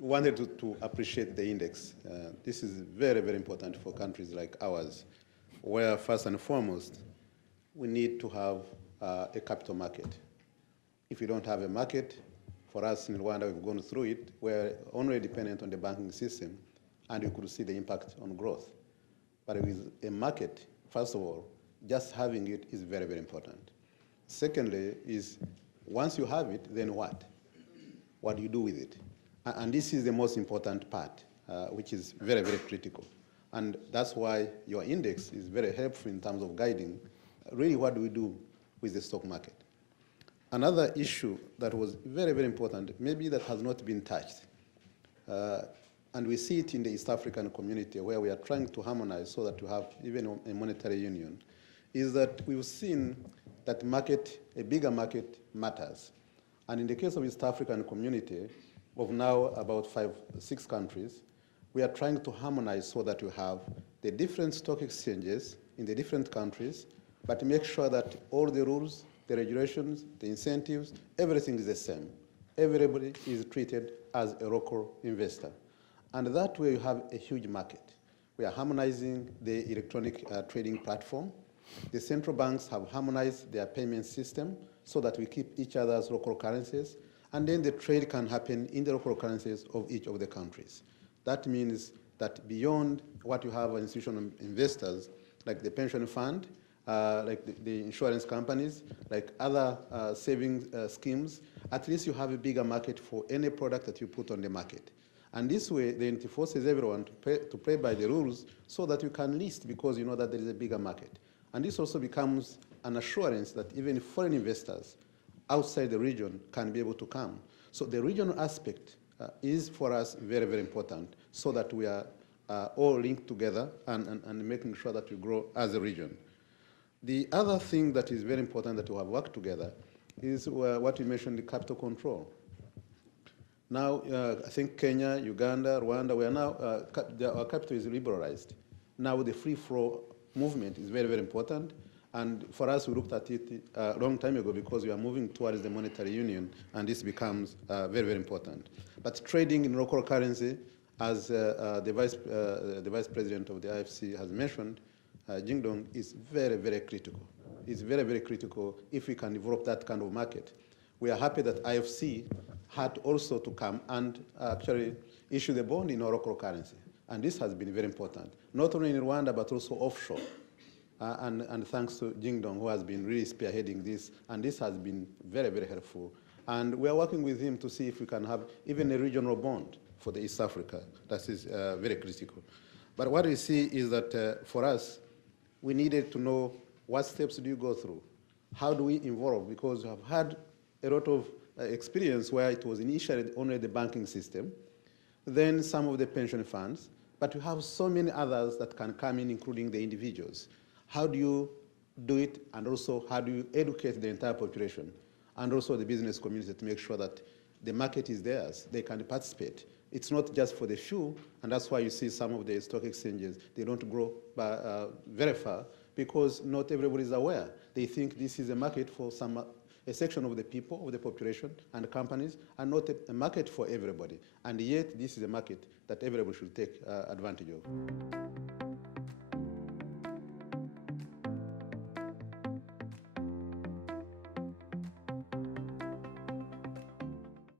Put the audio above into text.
wanted to appreciate the index. This is very, very important for countries like ours, where first and foremost, we need to have a capital market. If you don't have a market, for us in Rwanda, we've gone through it, we're only dependent on the banking system, and you could see the impact on growth. But with a market, first of all, just having it is very, very important. Secondly is, once you have it, then what? What do you do with it? And this is the most important part, which is very, very critical. And that's why your index is very helpful in terms of guiding really what do we do with the stock market. Another issue that was very, very important, maybe that has not been touched, and we see it in the East African community where we are trying to harmonize so that we have even a monetary union, is that we've seen that a bigger market matters. And in the case of East African community, of now about 5-6 countries, we are trying to harmonize so that we have the different stock exchanges in the different countries, but make sure that all the rules, the regulations, the incentives, everything is the same. Everybody is treated as a local investor. And that way you have a huge market. We are harmonizing the electronic trading platform. The central banks have harmonized their payment system so that we keep each other's local currencies, and then the trade can happen in the local currencies of each of the countries. That means that beyond what you have institutional investors, like the pension fund, like the insurance companies, like other savings schemes, at least you have a bigger market for any product that you put on the market. And this way, then it forces everyone to play by the rules so that you can list because you know that there is a bigger market. And this also becomes an assurance that even foreign investors outside the region can be able to come. So the regional aspect is for us very, very important so that we are all linked together and making sure that we grow as a region. The other thing that is very important that we have worked together is what you mentioned, the capital control. Now, I think Kenya, Uganda, Rwanda, we are now, our capital is liberalized. Now the free flow movement is very, very important. And for us, we looked at it a long time ago because we are moving towards the monetary union, and this becomes very, very important. But trading in local currency, as the vice president of the IFC has mentioned, Jingdong, is very, very critical. It's very, very critical if we can develop that kind of market. We are happy that IFC had also to come and actually issue the bond in our local currency. And this has been very important, not only in Rwanda, but also offshore. And thanks to Jingdong, who has been really spearheading this, and this has been very, very helpful. And we are working with him to see if we can have even a regional bond for the East Africa. That is very critical. But what we see is that for us, we needed to know what steps do you go through? How do we involve? Because we have had a lot of experience where it was initially only the banking system, then some of the pension funds, but we have so many others that can come in, including the individuals. How do you do it, and also how do you educate the entire population, and also the business community to make sure that the market is theirs, they can participate. It's not just for the few, and that's why you see some of the stock exchanges, they don't grow very far, because not everybody is aware. They think this is a market for a section of the people, of the population, and the companies, and not a market for everybody. And yet, this is a market that everybody should take advantage of.